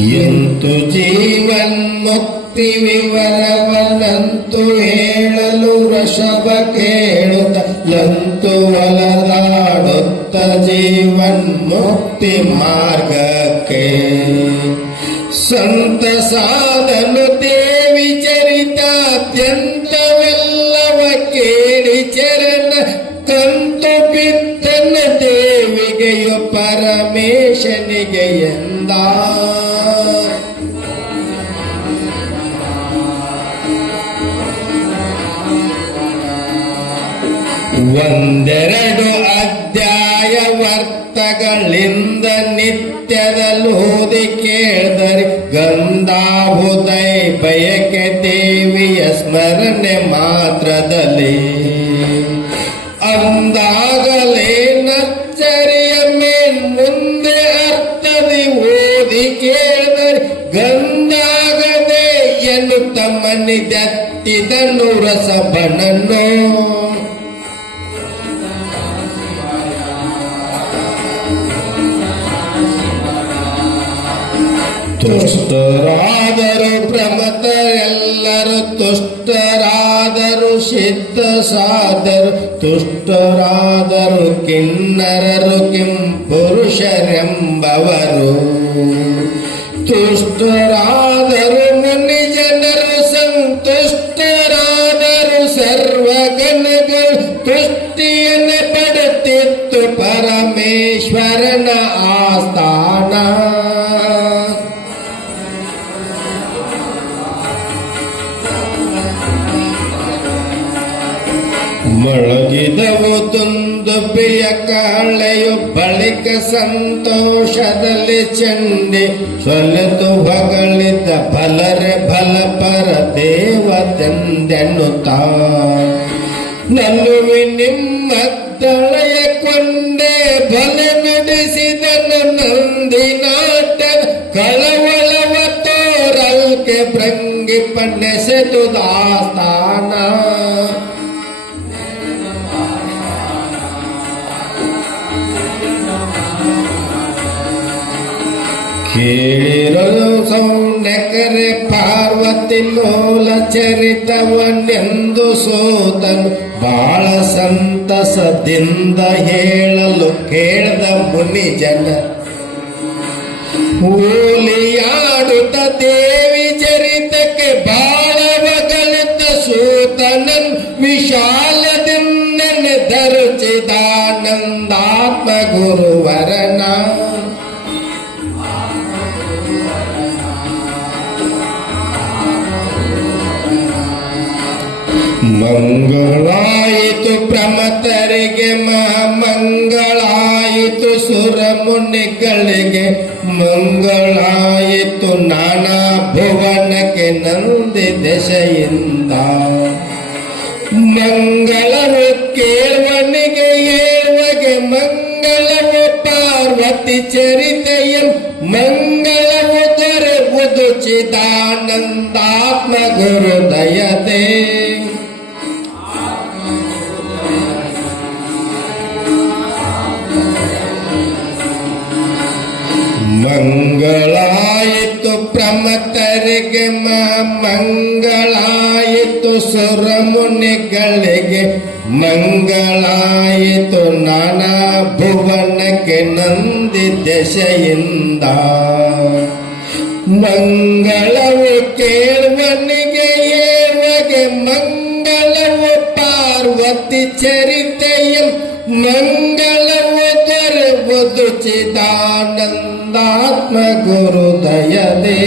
ಎಂತು ಜೀವನ್ಮುಕ್ತಿ ವಿವರವನಂತು ಹೇಳಲು ವೃಷಭ ಕೇಳುತ್ತ ಲಂತು ಒಲದಾಡುತ್ತ ಜೀವನ್ಮುಕ್ತಿ ಮಾರ್ಗಕ್ಕೆ ಸಂತಸಾದನು ದೇವಿ ಚರಿತಾತ್ಯಂತವೆಲ್ಲವ ಕೇಳಿ ಚರಣ ಕಂತು ಬಿದ್ದನ ದೇವಿಗೆಯು ಪರಮೇಶನಿಗೆ ಎಂದ ಒಂದೆರಡು ಅಧ್ಯಾಯ ವರ್ತಗಳಿಂದ ನಿತ್ಯದಲ್ಲೂ ಓದಿ ಕೇಳಿದರೆ ಗಂಧಾಭುತೈ ಬಯಕೆ ದೇವಿಯ ಸ್ಮರಣೆ ಮಾತ್ರದಲ್ಲಿ ಅಂದಾಗಲೇ ನಚ್ಚರಿಯ ಮೇನ್ ಮುಂದೆ ಅರ್ಥದಿ ಓದಿ ಕೇಳಿದರೆ ಗಂಧಾಗದೆ ಎನ್ನುತ್ತ ಮನಿದತ್ತಿದನು ರಸಬನನ್ನು ತುಷ್ಟರಾದರು ಪ್ರಮತರೆಲ್ಲರೂ ತುಷ್ಟರಾದರು ಸಿದ್ಧ ಸಾಧರು ತುಷ್ಟರಾದರು ಕಿನ್ನರರು ಕಿಂ ಪುರುಷರೆಂಬವರು ತುಷ್ಟರಾದರು ಮುನಿ ಜನರು ಸಂತುಷ್ಟರಾದರು ಸರ್ವಗಣಗಳು ತುಷ್ಟಿಯನ್ನು ಪಡುತ್ತಿತ್ತು ಪರಮೇಶ್ವರನ ಆಸ್ಥಾನ ಮೊಳಗಿದವು ತುಂದುಪಿಯ ಕಾಳೆಯು ಬಳಿಕ ಸಂತೋಷದಲ್ಲಿ ಚಂಡಿ ಸ್ವಲತು ಹೊಗಳಿದ ಫಲರೆ ಫಲಪರ ದೇವತೆಂದೆನ್ನುತ್ತ ನಲ್ಲುವಿ ನಿಮ್ಮ ತಳೆಯ ಕೊಂಡೆ ಬಲ ನುಡಿಸಿದನು ನಂದಿನಾಟ ಕಳವಳವ ತೋರಲ್ಕೆ ಭೃಂಗಿ ಪಣ್ಣೆಸೆದು ದಾಸ್ತಾನ ಕೇಳಿರಲು ಸೌಂಡಕರೆ ಪಾರ್ವತಿ ಲೋಲ ಚರಿತವನ್ನೆಂದು ಸೋತನು ಬಾಳ ಸಂತಸದಿಂದ ಹೇಳಲು ಕೇಳ್ದ ಮುನಿ ಜನ ಹೂಲಿಯಾಡುತ್ತ ದೇವಿ ಚರಿತಕ್ಕೆ ಬಾಳ ಬಗಳಿತ ಸೂತನನ್ ವಿಶಾಲದಿಂದ ಧರುಚಿದಾನಂದಾತ್ಮ ಗುರುವರನ ಮಂಗಳಾಯಿತು ಪ್ರಮತರಿಗೆ ಮಂಗಳಾಯಿತು ಸುರಮುನಿಗಳಿಗೆ ಮಂಗಳಾಯಿತು ನಾನಾ ಭುವನಕ್ಕೆ ನಂದಿ ದಶೆಯಿಂದ ಮಂಗಳವು ಕೇಳುವನಿಗೆ ಏಳುವಗೆ ಮಂಗಳವು ಪಾರ್ವತಿ ಚರಿತೆಯ ಮಂಗಳವು ದೊರೆವುದು ಚಿದಾನಂದಾತ್ಮ ಗುರುದಯತೆ ಮಂಗಳಾಯಿತು ಪ್ರಮತರಿಗೆ ಮಂಗಳಾಯಿತು ಸುರಮುನಿಗಳಿಗೆ ಮಂಗಳಾಯಿತು ನಾನಾ ಭುವನಕ್ಕೆ ನಂದಿ ದಶೆಯಿಂದ ಮಂಗಳವು ಕೇಳುವನಿಗೆ ಏಳುವಗೆ ಮಂಗಳವು ಪಾರ್ವತಿ ಚರಿತೆಯ ಮಂಗಳವು ದೊರೆವುದು ಚಿದಾನಂದಾತ್ಮ ಗುರುದಯದೇ